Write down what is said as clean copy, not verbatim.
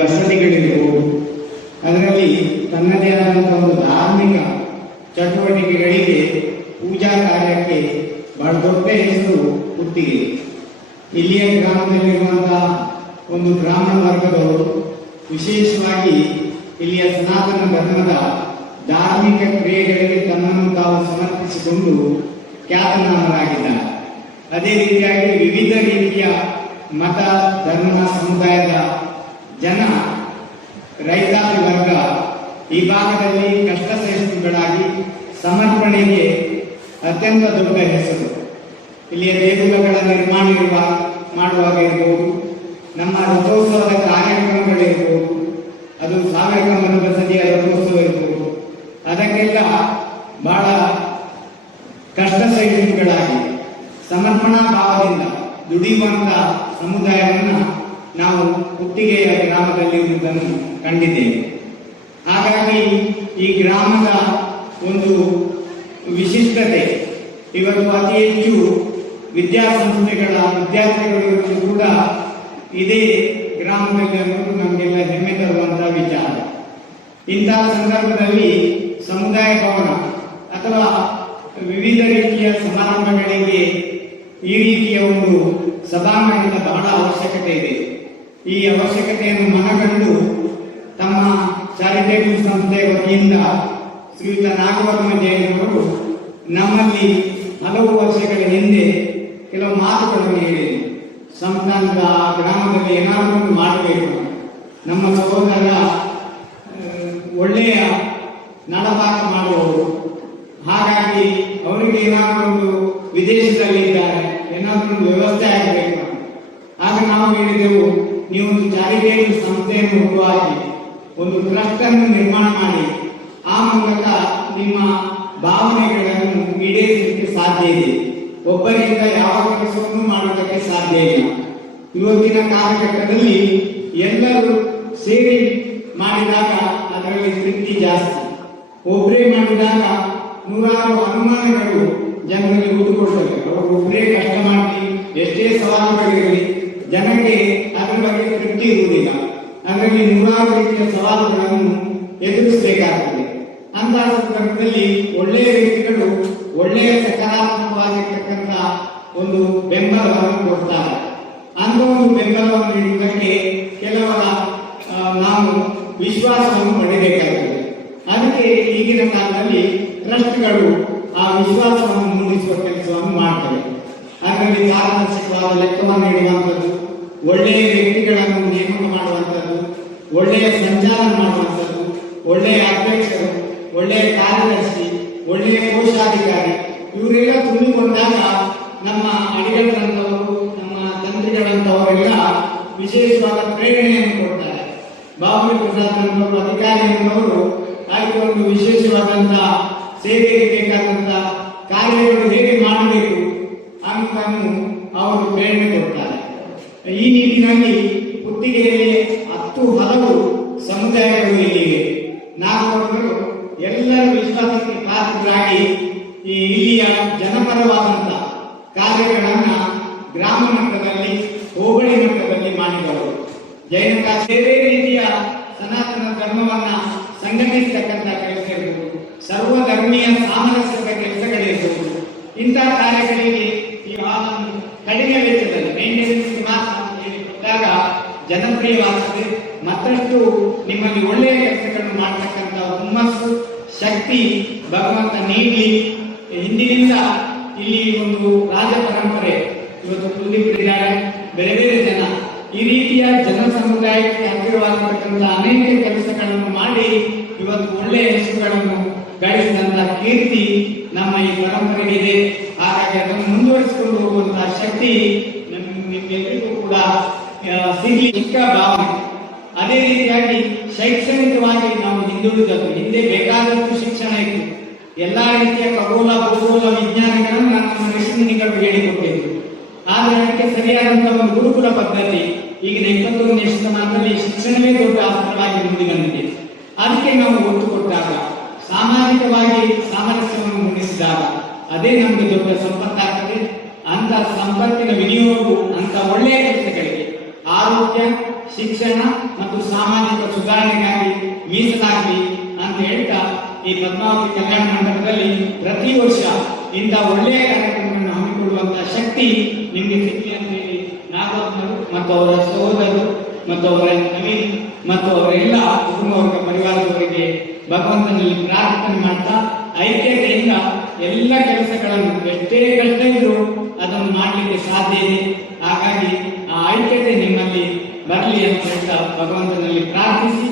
ವಸತಿಗಳಿರ್ಬೋದು. ಅದರಲ್ಲಿ ತನ್ನದೇ ಆದಂಥ ಒಂದು ಧಾರ್ಮಿಕ ಚಟುವಟಿಕೆಗಳಿಗೆ, ಪೂಜಾ ಕಾರ್ಯಕ್ಕೆ ಬಹಳ ದೊಡ್ಡ ಹೆಸರು ಕುತ್ತಿಗೆ. ಇಲ್ಲಿಯ ಗ್ರಾಮದಲ್ಲಿರುವಂತಹ ಒಂದು ಬ್ರಾಹ್ಮಣ ವರ್ಗದವರು ವಿಶೇಷವಾಗಿ ಇಲ್ಲಿಯ ಸನಾತನ ಧರ್ಮದ ಧಾರ್ಮಿಕ ಕ್ರಿಯೆಗಳಿಗೆ ತನ್ನನ್ನು ತಾವು ಸಮರ್ಪಿಸಿಕೊಂಡು ಖ್ಯಾತನಾಮರಾಗಿದ್ದಾರೆ. ಅದೇ ರೀತಿಯಾಗಿ ವಿವಿಧ ರೀತಿಯ ಮತ, ಧರ್ಮ, ಸಮುದಾಯದ ಜನ, ರೈತಾಪಿ ವರ್ಗ ಈ ಭಾಗದಲ್ಲಿ ಕಷ್ಟ ಸಹಿಷ್ಣುಗಳಾಗಿ ಸಮರ್ಪಣೆಗೆ ಅತ್ಯಂತ ದೊಡ್ಡ ಹೆಸರು. ಇಲ್ಲಿಯ ದೇಗುಲಗಳ ನಿರ್ಮಾಣ ಮಾಡುವಾಗ ಇರ್ಬೋದು, ನಮ್ಮ ರಥೋತ್ಸವದ ಕಾರ್ಯಕ್ರಮಗಳಿರ್ಬೋದು, ಅದು ಸಾವಿರ ಬಸದಿಯ ರಥೋತ್ಸವ ಇರ್ಬೋದು, ಅದಕ್ಕೆಲ್ಲ ಬಹಳ ಕಷ್ಟ ಸಹಿಷ್ಣುಗಳಾಗಿ ಸಮರ್ಪಣಾ ಭಾವದಿಂದ ದುಡಿಯುವಂತ ಸಮುದಾಯವನ್ನು ನಾವು ಕುತ್ತಿಗೆಯ ಗ್ರಾಮದಲ್ಲಿ ಇರುವುದನ್ನು ಕಂಡಿದ್ದೇವೆ. ಹಾಗಾಗಿ ಈ ಗ್ರಾಮದ ಒಂದು ವಿಶಿಷ್ಟತೆ ಇವತ್ತು ಅತಿ ಹೆಚ್ಚು ವಿದ್ಯಾಸಂಸ್ಥೆಗಳ ವಿದ್ಯಾರ್ಥಿಗಳು ಕೂಡ ಇದೇ ಗ್ರಾಮದಲ್ಲಿ ಅನ್ನೋದು ನಮಗೆಲ್ಲ ಹೆಮ್ಮೆ ತರುವಂತಹ ವಿಚಾರ. ಇಂತಹ ಸಂದರ್ಭದಲ್ಲಿ ಸಮುದಾಯ ಭವನ ಅಥವಾ ವಿವಿಧ ರೀತಿಯ ಸಮಾರಂಭಗಳಿಗೆ ಈ ರೀತಿಯ ಒಂದು ಸಭಾಂಗಣದ ಬಹಳ ಅವಶ್ಯಕತೆ ಇದೆ. ಈ ಅವಶ್ಯಕತೆಯನ್ನು ಮನಗಂಡು ತಮ್ಮ ಚಾರಿಟೇಬಲ್ ಸಂಸ್ಥೆ ವತಿಯಿಂದ ಶ್ರೀಯುತ ನಾಗವರ್ಮ ಜಯನವರು ನಮ್ಮಲ್ಲಿ ಹಲವು ವರ್ಷಗಳ ಹಿಂದೆ ಕೆಲವು ಮಾತುಗಳನ್ನು ಹೇಳಿ, ಸಂಸ್ಥಾನದ ಗ್ರಾಮದಲ್ಲಿ ಏನಾದರೂ ಒಂದು ಮಾಡಬೇಕು, ನಮ್ಮ ಸಹೋದರ ಒಳ್ಳೆಯ ನಡಪಾಕ ಮಾಡುವವರು, ಹಾಗಾಗಿ ಅವರಿಗೆ ಏನಾದರೂ ಒಂದು ವಿದೇಶದಲ್ಲಿದ್ದಾರೆ, ಏನಾದರೂ ಒಂದು ವ್ಯವಸ್ಥೆ ಆಗಬೇಕು. ಆಗ ನಾವು ಹೇಳಿದೆವು, ನೀವೊಂದು ಚಾರಿಟೇಬಲ್ ಸಂಸ್ಥೆಯನ್ನು ಹುಟ್ಟುಹಾಕಿ ಒಂದು ಟ್ರಸ್ಟ್ ಅನ್ನು ನಿರ್ಮಾಣ ಮಾಡಿ ಆ ಮೂಲಕ ನಿಮ್ಮ ಭಾವನೆಗಳನ್ನು ಈಡೇರಿಸಲಿಕ್ಕೆ ಸಾಧ್ಯ ಇದೆ. ಒಬ್ಬರಿಂದ ಯಾವ ಕೆಲಸವನ್ನು ಮಾಡುವುದಕ್ಕೆ ಸಾಧ್ಯ ಇಲ್ಲ. ಇವತ್ತಿನ ಕಾಲಘಟ್ಟದಲ್ಲಿ ಎಲ್ಲರೂ ಸೇರಿ ಮಾಡಿದಾಗ ಅದರಲ್ಲಿ ತೃಪ್ತಿ ಜಾಸ್ತಿ. ಒಬ್ಬರೇ ಮಾಡಿದಾಗ ನೂರಾರು ಅನುಮಾನಗಳು ಜನರಲ್ಲಿ ಹುಟ್ಟುಕೊಳ್ತವೆ. ಅವರು ಒಬ್ಬರೇ ಕಷ್ಟ ಮಾಡಿ ಎಷ್ಟೇ ಸವಾಲುಗಳಿರಲಿ ಜನಕ್ಕೆ ಅದರ ಬಗ್ಗೆ ತೃಪ್ತಿ ಇರುವುದಿಲ್ಲ. ಅದರಲ್ಲಿ ನೂರಾರು ರೀತಿಯ ಸವಾಲುಗಳನ್ನು ಎದುರಿಸಬೇಕಾಗುತ್ತದೆ. ಅಂತಹ ಸಂದರ್ಭದಲ್ಲಿ ಒಳ್ಳೆಯ ವ್ಯಕ್ತಿಗಳು ಒಳ್ಳೆಯ ಸಕಾರಾತ್ಮಕವಾಗಿರ್ತಕ್ಕಂಥ ಒಂದು ಬೆಂಬಲವನ್ನು ಕೊಡ್ತಾರೆ. ಅಂತ ಒಂದು ಬೆಂಬಲವನ್ನು ನೀಡುವುದಕ್ಕೆ ಕೆಲವರ ನಾವು ವಿಶ್ವಾಸವನ್ನು ಪಡೆಯಬೇಕಾಗುತ್ತದೆ. ಅದಕ್ಕೆ ಈಗಿನ ಕಾಲದಲ್ಲಿ ಟ್ರಸ್ಟ್ಗಳು ಆ ವಿಶ್ವಾಸವನ್ನು ಮೂಡಿಸುವ ಕೆಲಸವನ್ನು ಮಾಡ್ತವೆ. ಅದರಲ್ಲಿ ಪಾರದರ್ಶಕವಾದ ಲೆಕ್ಕವನ್ನು ನೀಡುವಂಥದ್ದು, ಒಳ್ಳೆಯ ವ್ಯಕ್ತಿಗಳನ್ನು ನೇಮಕ ಮಾಡುವಂಥದ್ದು, ಒಳ್ಳೆಯ ಸಂಚಾರ ಮಾಡುವಂಥದ್ದು, ಒಳ್ಳೆಯ ಅಧ್ಯಕ್ಷರು, ಒಳ್ಳೆಯ ಕಾರ್ಯದರ್ಶಿ, ಒಳ್ಳೆಯ ಕೋಶಾಧಿಕಾರಿ ಇವರೆಲ್ಲ ತುಂಬಿಕೊಂಡಾಗ ನಮ್ಮ ಅಡಿಗರಂತವರು, ನಮ್ಮ ತಂತ್ರಿಗಳಂತವರೆಲ್ಲ ವಿಶೇಷವಾದ ಪ್ರೇರಣೆಯನ್ನು ಕೊಡ್ತಾರೆ. ಬಾಬು ಪ್ರಸಾದ್ ಅಂತವರು ಅಧಿಕಾರಿ ಅನ್ನೋರು ಆಯ್ತು ಒಂದು ವಿಶೇಷವಾದಂತಹ ಸೇವೆಗೆ ಬೇಕಾದಂತ ಕಾರ್ಯಗಳು ಹೇಗೆ ಮಾಡಬೇಕು ಅನ್ನೋದನ್ನು ಅವರು ಪ್ರೇರಣೆ ಕೊಡ್ತಾರೆ. ಈ ನಿಟ್ಟಿನಲ್ಲಿ ಕುತ್ತಿಗೆಯಲ್ಲಿ 10 ಹಲವು ಸಮುದಾಯಗಳು ಇಲ್ಲಿವೆ. ನಾಗವರು ಎಲ್ಲರ ವಿಶ್ವಾಸಕ್ಕೆ ಪಾತ್ರರಾಗಿ ಈ ಇಲ್ಲಿಯ ಜನಪರವಾದಂತ ಕಾರ್ಯಗಳನ್ನ ಗ್ರಾಮ ಮಟ್ಟದಲ್ಲಿ, ಹೋಬಳಿ ಮಟ್ಟದಲ್ಲಿ ಮಾಡಿದವರು. ಜೈನ ಬೇರೆ ರೀತಿಯ ಸನಾತನ ಧರ್ಮವನ್ನ ಸಂಘಟಿಸತಕ್ಕಂಥ ಕೆಲಸ ಇರಬಹುದು, ಸರ್ವಧರ್ಮೀಯ ಸಾಮರಸ್ಯದ ಕೆಲಸಗಳಿರಬಹುದು. ಇಂತಹ ಕಾರ್ಯಗಳಿಗೆ ಈ ಕಡಿಮೆ ವೆಚ್ಚದಲ್ಲಿ ಮೇಂಟೆನೆನ್ಸ್ ಮಾತ್ರ ಹೇಳಿಕೊಟ್ಟಾಗ ಜನಪ್ರಿಯವಾಗುತ್ತದೆ. ಮತ್ತಷ್ಟು ನಿಮ್ಮಲ್ಲಿ ಒಳ್ಳೆಯ ಕೆಲಸಗಳನ್ನು ಮಾಡತಕ್ಕಂಥ ಹುಮ್ಮಸ್ಸು, ಶಕ್ತಿ ಭಗವಂತ ನೀಡಲಿ. ಹಿಂದಿನಿಂದ ಇಲ್ಲಿ ಒಂದು ರಾಜ ಪರಂಪರೆ ಇವತ್ತು ಕುಲದೀಪರಿದ್ದಾರೆ, ಬೇರೆ ಬೇರೆ ಜನ ಈ ರೀತಿಯ ಜನ ಸಮುದಾಯಕ್ಕೆ ಹತ್ತಿರವಾಗಿರ್ತಕ್ಕಂಥ ಅನೇಕ ಕೆಲಸಗಳನ್ನು ಮಾಡಿ ಇವತ್ತು ಒಳ್ಳೆಯ ಹೆಸರುಗಳನ್ನು ಗಳಿಸಿದಂತ ಕೀರ್ತಿ ನಮ್ಮ ಈ ಪರಂಪರೆಗಿದೆ. ಹಾಗಾಗಿ ಅದನ್ನು ಮುಂದುವರಿಸಿಕೊಂಡು ಹೋಗುವಂತಹ ಶಕ್ತಿ ನಿಮ್ಮೆಲ್ಲರಿಗೂ ಕೂಡ ಸಿಗಲಿ. ಚಿಕ್ಕ ಭಾವನೆ. ಅದೇ ರೀತಿಯಾಗಿ ಶೈಕ್ಷಣಿಕವಾಗಿ ನಾವು ಹಿಂದುಳಿದದ್ದು. ಹಿಂದೆ ಬೇಕಾದಷ್ಟು ಶಿಕ್ಷಣ ಇತ್ತು. ಎಲ್ಲಾ ರೀತಿಯ ಖಗೋಳ, ಭೂಗೋಳ, ವಿಜ್ಞಾನಗಳನ್ನು ನಮ್ಮ ಋಷಿಮುನಿಗಳು ಹೇಳಿಕೊಟ್ಟಿದ್ರು. ಆದರೆ ಅದಕ್ಕೆ ಸರಿಯಾದಂತಹ ಒಂದು ಗುರುಕುಲ ಪದ್ಧತಿ ಈಗಿನ 21ನೇ ಶತಮಾನದಲ್ಲಿ ಶಿಕ್ಷಣವೇ ದೊಡ್ಡ ಅಸ್ತ್ರವಾಗಿ ಮುಂದೆ ಬಂದಿದೆ. ಅದಕ್ಕೆ ನಾವು ಒತ್ತು ಕೊಟ್ಟಾಗ, ಸಾಮಾಜಿಕವಾಗಿ ಸಾಮರಸ್ಯವನ್ನು ಮೂಡಿಸಿದಾಗ ಅದೇ ನಮಗೆ ದೊಡ್ಡ ಸಂಪತ್ತಾಗ್ತದೆ. ಅಂತ ಸಂಪತ್ತಿನ ವಿನಿಯೋಗವು ಅಂತ ಒಳ್ಳೆಯ ಕೆಲಸಗಳಿಗೆ, ಆರೋಗ್ಯ, ಶಿಕ್ಷಣ ಮತ್ತು ಸಾಮಾಜಿಕ ಸುಧಾರಣೆಗಾಗಿ ಮೀಸಲಾಗಲಿ ಅಂತ ಹೇಳ್ತಾ ಈ ಪದ್ಮಾವತಿ ಕಲ್ಯಾಣ ಮಂಟಪದಲ್ಲಿ ಪ್ರತಿ ವರ್ಷ ಇಂಥ ಒಳ್ಳೆಯ ಕಾರ್ಯಕ್ರಮಗಳನ್ನು ಹಮ್ಮಿಕೊಳ್ಳುವಂತಹ ಶಕ್ತಿ ನಿಮಗೆ ಸಿಗಲಿ ಅಂತ ಹೇಳಿ ನಾಗಪ್ಪನವರು ಮತ್ತು ಅವರ ಸಹೋದರರು ಮತ್ತು ಅವರ ನವೀನ್ ಮತ್ತು ಅವರೆಲ್ಲ ಕುಟುಂಬ ವರ್ಗ ಪರಿವಾರದವರಿಗೆ ಭಗವಂತನಲ್ಲಿ ಪ್ರಾರ್ಥನೆ ಮಾಡ್ತಾ ಐಕ್ಯತೆಯಿಂದ ಎಲ್ಲ ಕೆಲಸಗಳನ್ನು ಎಷ್ಟೇ ಕಷ್ಟ ಇದ್ರೂ ಅದನ್ನು ಮಾಡಲಿಕ್ಕೆ ಸಾಧ್ಯ ಇದೆ. ಹಾಗಾಗಿ ಆ ಐಕ್ಯತೆ ನಿಮ್ಮಲ್ಲಿ ಬರಲಿ ಅಂತ ಹೇಳ್ತಾ ಭಗವಂತನಲ್ಲಿ ಪ್ರಾರ್ಥಿಸಿ